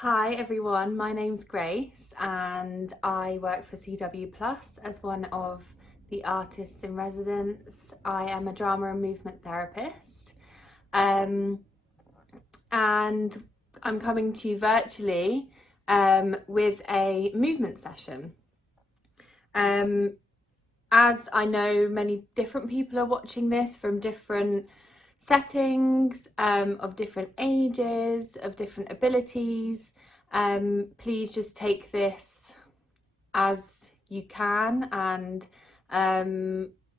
Hi everyone, my name's Grace and I work for CW Plus as one of the artists in residence. I am a drama and movement therapist and I'm coming to you virtually with a movement session. As I know many different people are watching this from different settings, of different ages, of different abilities, please just take this as you can, and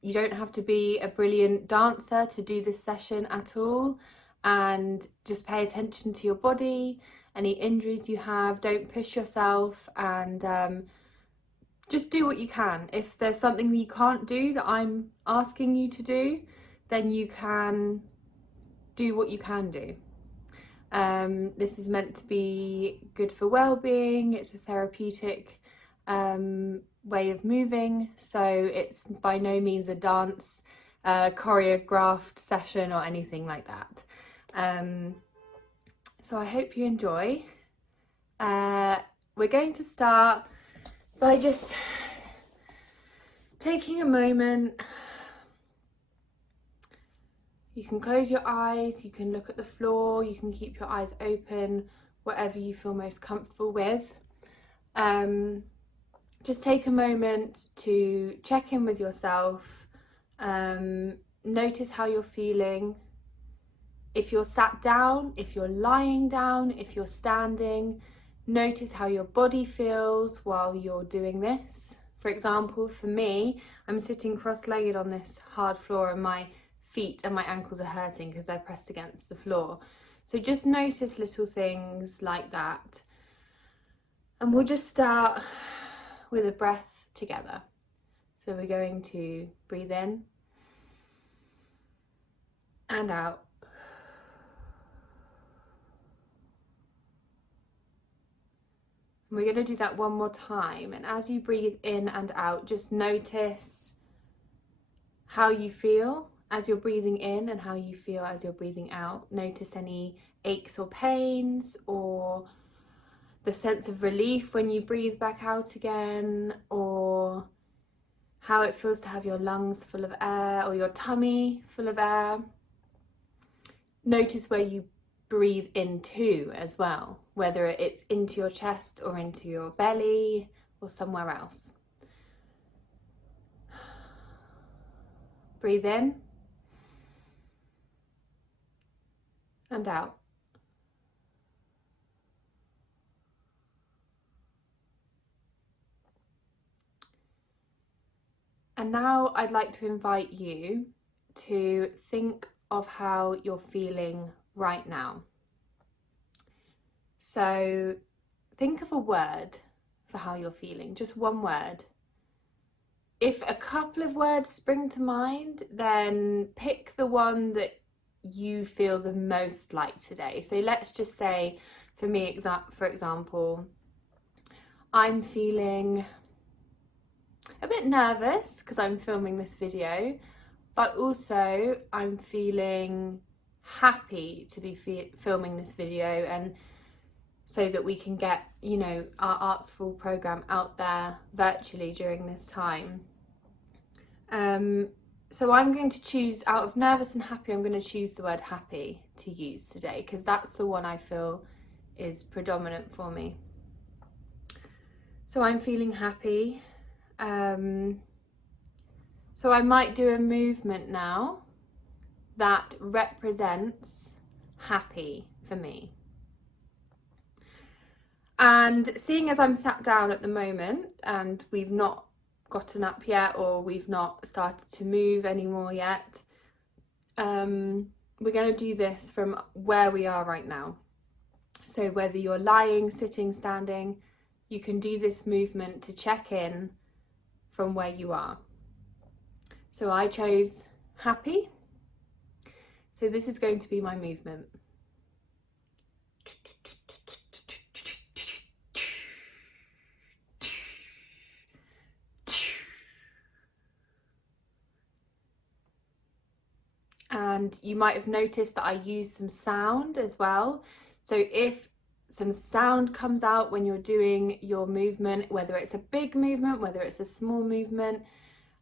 you don't have to be a brilliant dancer to do this session at all, and just pay attention to your body, any injuries you have, don't push yourself, and just do what you can. If there's something that you can't do that I'm asking you to do, then you can do what you can do. This is meant to be good for well-being. It's a therapeutic way of moving, so it's by no means a dance choreographed session or anything like that. So I hope you enjoy. We're going to start by just taking a moment. You can close your eyes, you can look at the floor, you can keep your eyes open, whatever you feel most comfortable with. Just take a moment to check in with yourself, notice how you're feeling. If you're sat down, if you're lying down, if you're standing, notice how your body feels while you're doing this. For example, for me, I'm sitting cross-legged on this hard floor and my feet and my ankles are hurting because they're pressed against the floor. So just notice little things like that. And we'll just start with a breath together. So we're going to breathe in and out. And we're going to do that one more time. And as you breathe in and out, just notice how you feel as you're breathing in and how you feel as you're breathing out. Notice any aches or pains, or the sense of relief when you breathe back out again, or how it feels to have your lungs full of air or your tummy full of air. Notice where you breathe into as well, whether it's into your chest or into your belly or somewhere else. Breathe in and out. And now I'd like to invite you to think of how you're feeling right now. So think of a word for how you're feeling, just one word. If a couple of words spring to mind, then pick the one that you feel the most like today. So let's just say, for me, for example, I'm feeling a bit nervous because I'm filming this video, but also I'm feeling happy to be filming this video, and so that we can get, you know, our Artsful programme out there virtually during this time. So I'm going to choose, out of nervous and happy, I'm going to choose the word happy to use today because that's the one I feel is predominant for me. So I'm feeling happy. So I might do a movement now that represents happy for me. And seeing as I'm sat down at the moment and we've not gotten up yet, or we've not started to move anymore yet, we're going to do this from where we are right now. So whether you're lying, sitting, standing, you can do this movement to check in from where you are. So I chose happy. So this is going to be my movement. And you might have noticed that I use some sound as well. So if some sound comes out when you're doing your movement, whether it's a big movement, whether it's a small movement,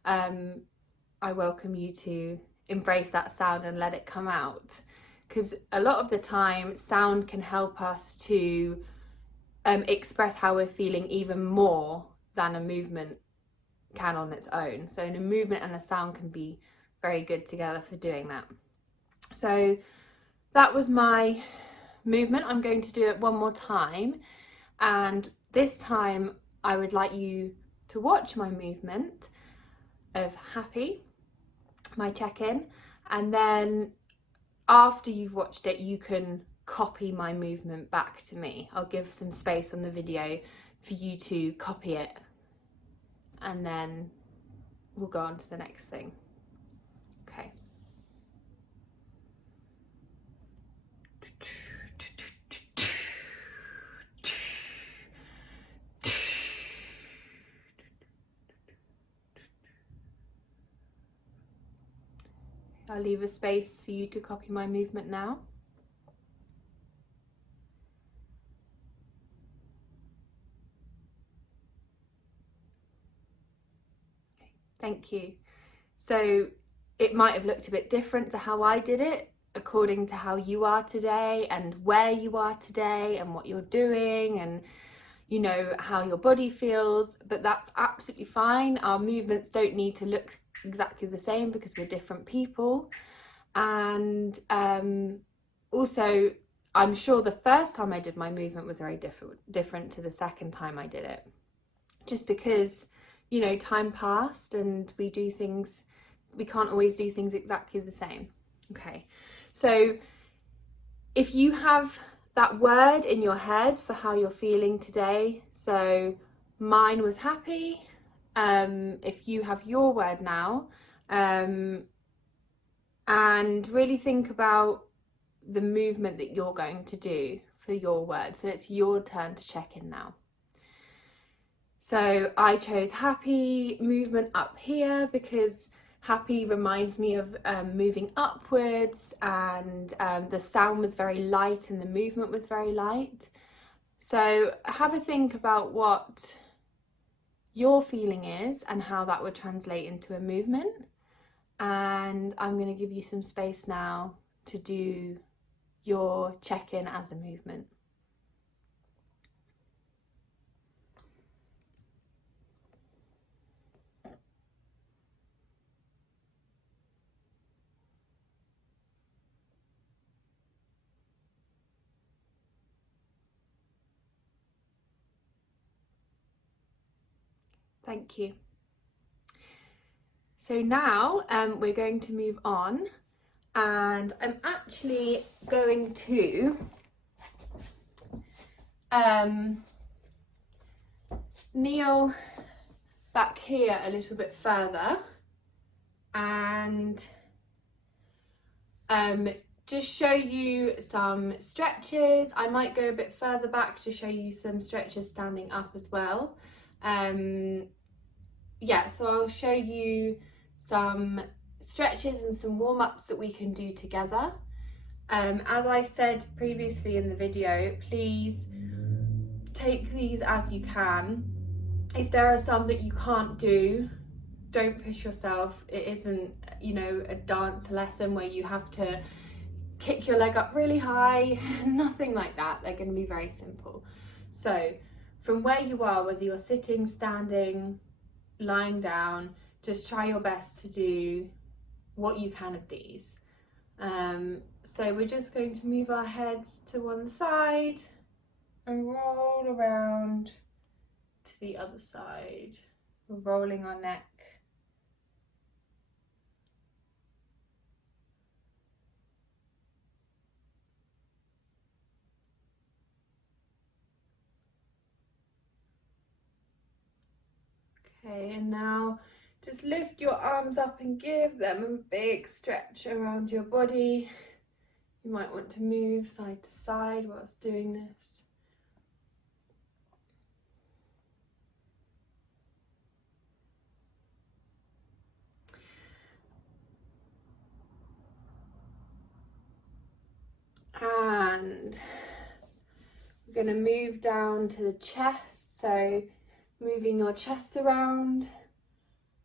I welcome you to embrace that sound and let it come out. Because a lot of the time, sound can help us to express how we're feeling even more than a movement can on its own. So a movement and a sound can be very good together for doing that. So that was my movement. I'm going to do it one more time, and this time I would like you to watch my movement of happy, my check-in, and then after you've watched it you can copy my movement back to me. I'll give some space on the video for you to copy it, and then we'll go on to the next thing. Okay. I'll leave a space for you to copy my movement now. Okay, thank you. So it might have looked a bit different to how I did it, according to how you are today and where you are today and what you're doing and, you know, how your body feels, but that's absolutely fine. Our movements don't need to look exactly the same because we're different people. And also, I'm sure the first time I did my movement was very different to the second time I did it, just because, you know, time passed and we can't always do things exactly the same. Okay, so if you have that word in your head for how you're feeling today, so mine was happy, if you have your word now, and really think about the movement that you're going to do for your word. So it's your turn to check in now. So I chose happy movement up here because happy reminds me of moving upwards, and the sound was very light and the movement was very light. So have a think about what your feeling is and how that would translate into a movement. And I'm going to give you some space now to do your check-in as a movement. Thank you. So now we're going to move on, and I'm actually going to kneel back here a little bit further and just show you some stretches. I might go a bit further back to show you some stretches standing up as well. Yeah, so I'll show you some stretches and some warm-ups that we can do together. As I said previously in the video, please take these as you can. If there are some that you can't do, don't push yourself. It isn't, you know, a dance lesson where you have to kick your leg up really high. Nothing like that. They're going to be very simple. So from where you are, whether you're sitting, standing, lying down, just try your best to do what you can of these. So we're just going to move our heads to one side and roll around to the other side. We're rolling our neck. Okay, and now just lift your arms up and give them a big stretch around your body. You might want to move side to side whilst doing this. And We're going to move down to the chest, so moving your chest around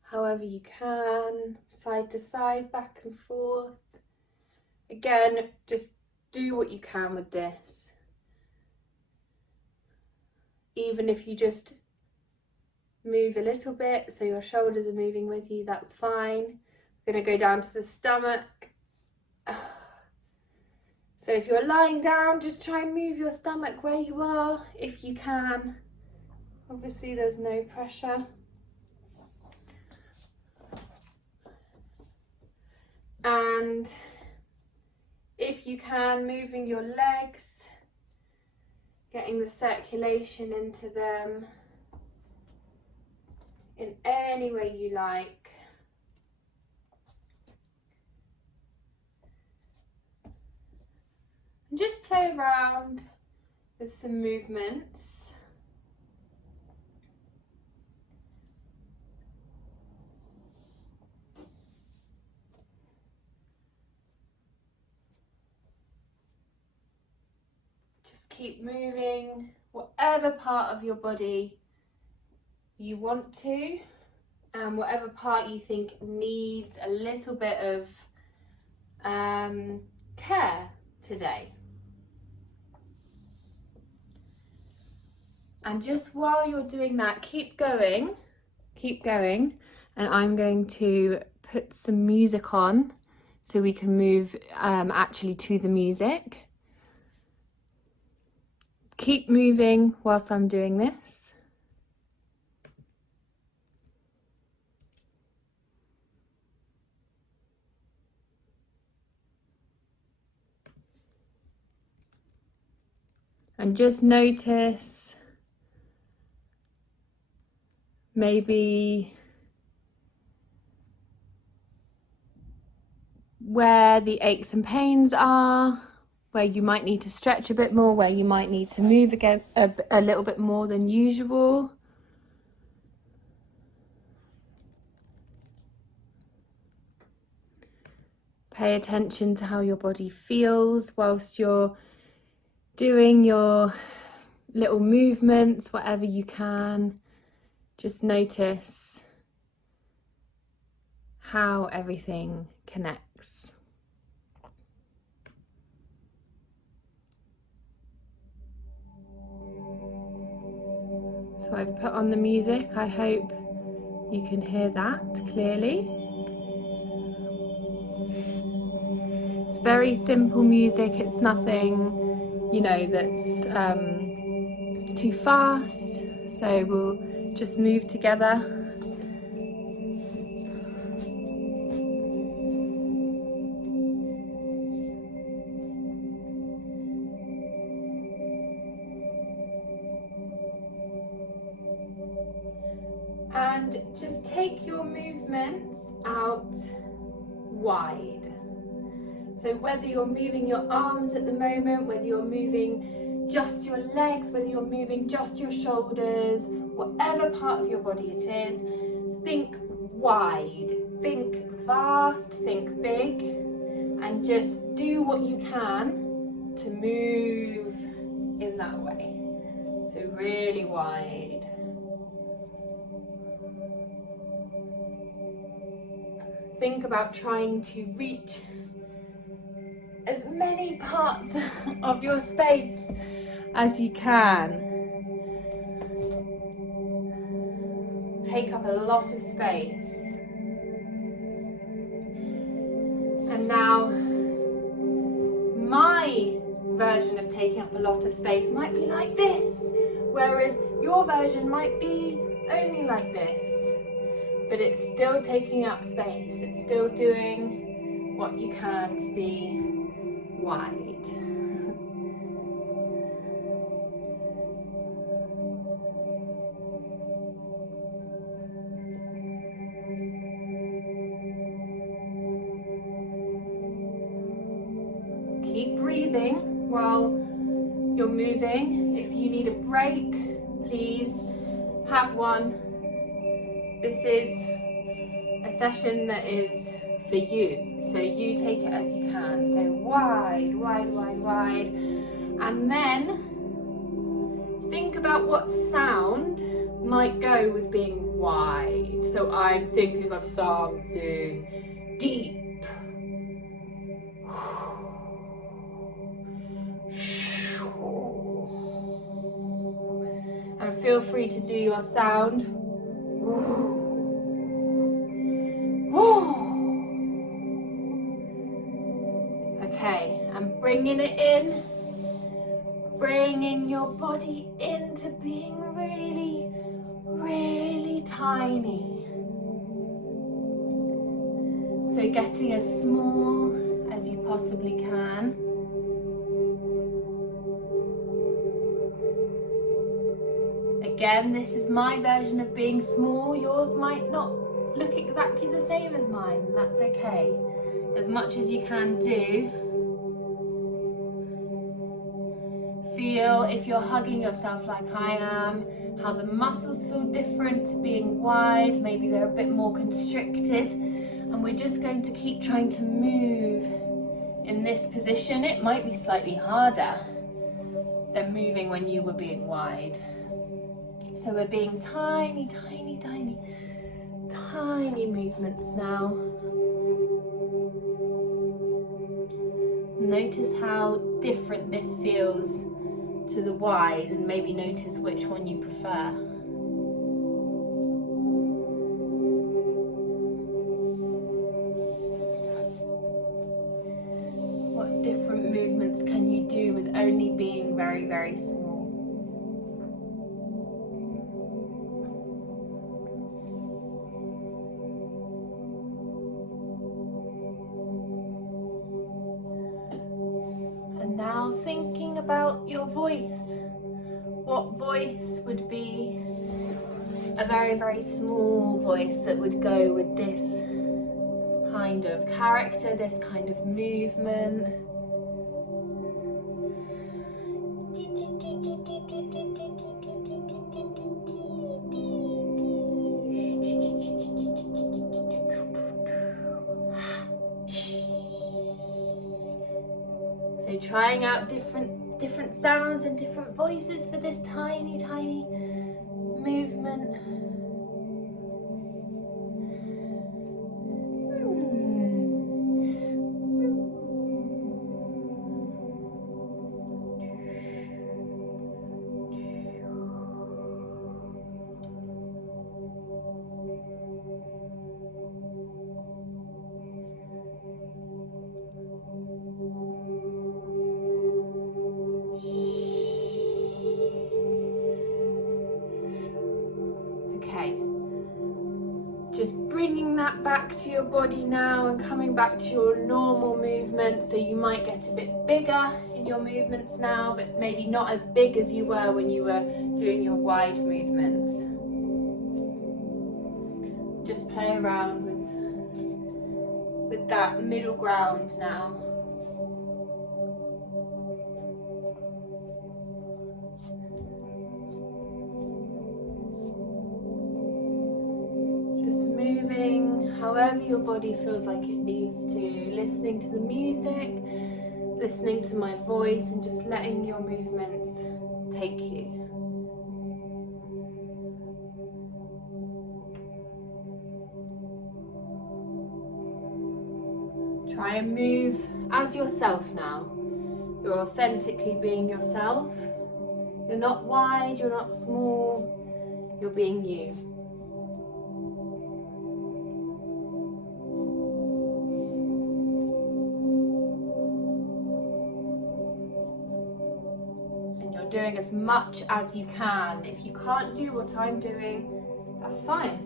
however you can, side to side, back and forth. Again, just do what you can with this. Even if you just move a little bit so your shoulders are moving with you, that's fine. We're going to go down to the stomach. So if you're lying down, just try and move your stomach where you are if you can. Obviously there's no pressure. And if you can, moving your legs, getting the circulation into them in any way you like. And just play around with some movements. Just keep moving whatever part of your body you want to, and whatever part you think needs a little bit of care today. And just while you're doing that, keep going, and I'm going to put some music on so we can move actually to the music. Keep moving whilst I'm doing this. And just notice maybe where the aches and pains are, where you might need to stretch a bit more, where you might need to move again a little bit more than usual. Pay attention to how your body feels whilst you're doing your little movements, whatever you can. Just notice how everything connects. So I've put on the music. I hope you can hear that clearly. It's very simple music. It's nothing, you know, that's too fast. So we'll just move together. And just take your movements out wide. So whether you're moving your arms at the moment, whether you're moving just your legs, whether you're moving just your shoulders, whatever part of your body it is, think wide, think vast, think big, and just do what you can to move in that way. So really wide. Think about trying to reach as many parts of your space as you can. Take up a lot of space. And now, my version of taking up a lot of space might be like this, whereas your version might be only like this. But it's still taking up space. It's still doing what you can to be wide. Keep breathing while you're moving. If you need a break, please have one. This is a session that is for you, so you take it as you can. So wide, wide, wide, wide. And then about what sound might go with being wide. So I'm thinking of something deep. And feel free to do your sound. Okay, and bringing it in, bringing your body into being really, really tiny. So getting as small as you possibly can. Again, this is my version of being small. Yours might not look exactly the same as mine, and that's okay. As much as you can do. Feel, if you're hugging yourself like I am, how the muscles feel different to being wide. Maybe they're a bit more constricted. And we're just going to keep trying to move in this position. It might be slightly harder than moving when you were being wide. So we're being tiny, tiny, tiny, tiny movements now. Notice how different this feels to the wide, and maybe notice which one you prefer. What different movements can you do with only being very, very small? And now thinking about your voice. What voice would be a very, very small voice that would go with this kind of character, this kind of movement? So trying out different sounds and different voices for this tiny, tiny movement. Okay, just bringing that back to your body now and coming back to your normal movement. So you might get a bit bigger in your movements now, but maybe not as big as you were when you were doing your wide movements. Just play around with that middle ground now. Moving however your body feels like it needs to, listening to the music, listening to my voice, and just letting your movements take you. Try and move as yourself now. You're authentically being yourself. You're not wide, you're not small, you're being you. Doing as much as you can. If you can't do what I'm doing, that's fine.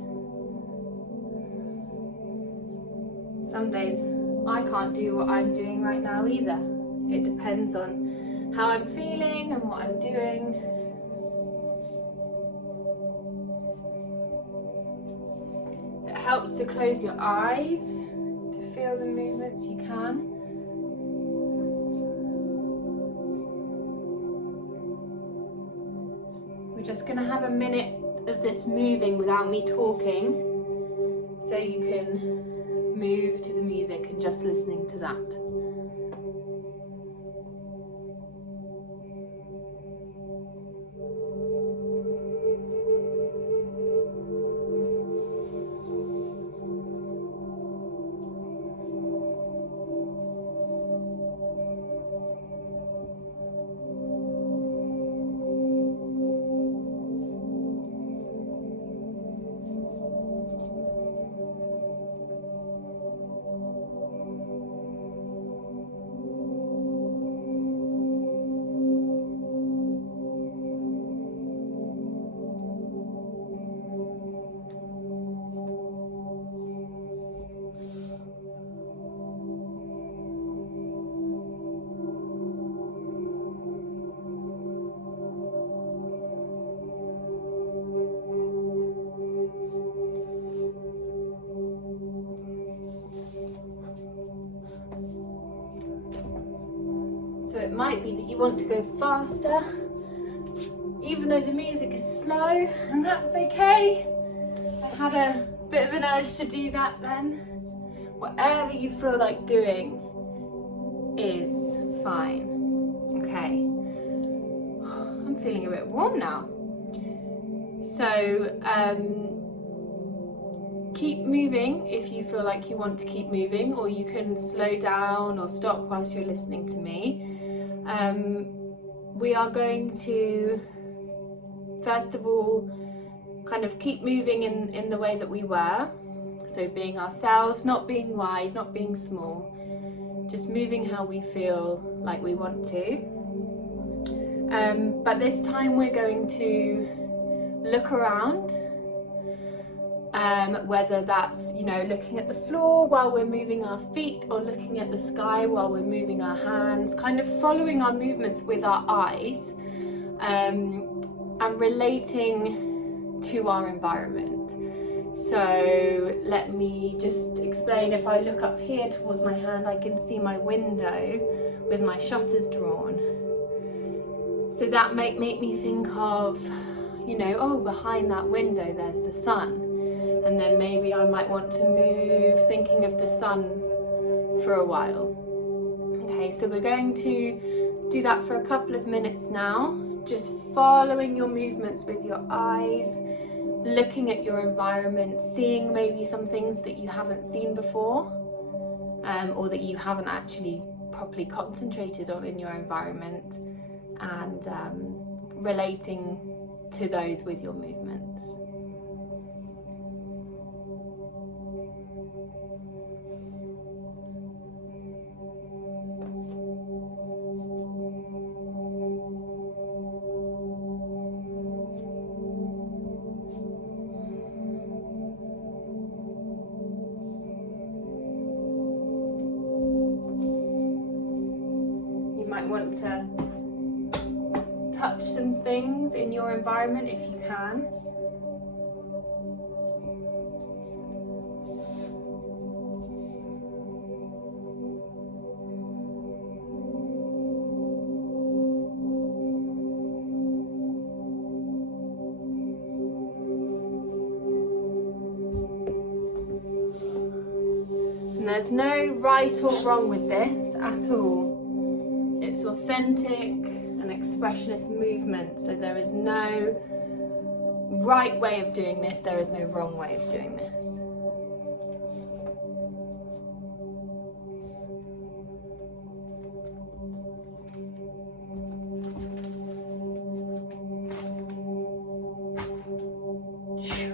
Some days I can't do what I'm doing right now either. It depends on how I'm feeling and what I'm doing. It helps to close your eyes to feel the movements you can. Just going to have a minute of this moving without me talking, so you can move to the music and just listening to that. it might be that you want to go faster, even though the music is slow, and that's okay. I had a bit of an urge to do that then. Whatever you feel like doing is fine. Okay. I'm feeling a bit warm now. So keep moving if you feel like you want to keep moving, or you can slow down or stop whilst you're listening to me. We are going to, first of all, kind of keep moving in the way that we were. So being ourselves, not being wide, not being small, just moving how we feel like we want to. But this time we're going to look around, whether that's, you know, looking at the floor while we're moving our feet, or looking at the sky while we're moving our hands, kind of following our movements with our eyes, and relating to our environment. So let me just explain. If I look up here towards my hand, I can see my window with my shutters drawn. So that might make me think of, you know, oh, behind that window there's the sun. And then maybe I might want to move thinking of the sun for a while. Okay, so we're going to do that for a couple of minutes now, just following your movements with your eyes, looking at your environment, seeing maybe some things that you haven't seen before, or that you haven't actually properly concentrated on in your environment, and relating to those with your movements. You might want to touch some things in your environment if you can. And there's no right or wrong with this at all. It's authentic and expressionist movement, so there is no right way of doing this, there is no wrong way of doing this. If you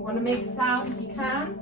want to make sounds, you can.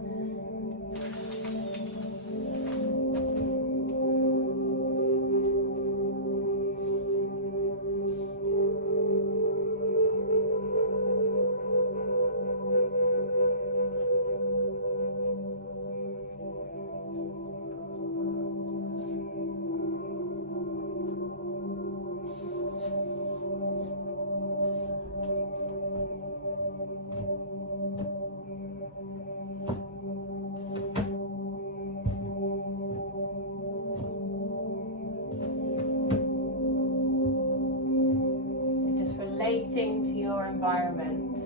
Relating to your environment.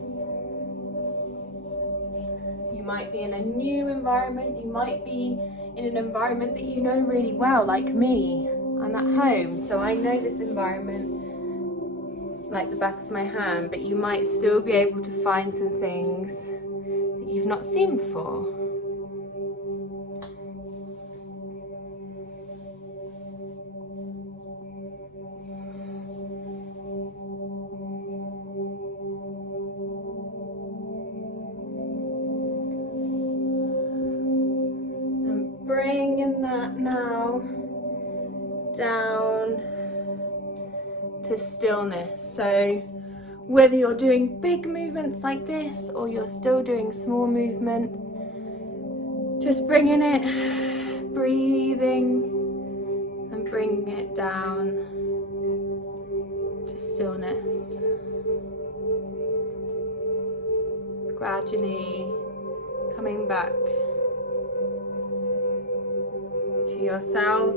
You might be in a new environment, you might be in an environment that you know really well, like me. I'm at home, so I know this environment like the back of my hand, but you might still be able to find some things that you've not seen before. Bringing that now down to stillness. So whether you're doing big movements like this or you're still doing small movements, just bringing it, breathing and bringing it down to stillness. Gradually coming back to yourself.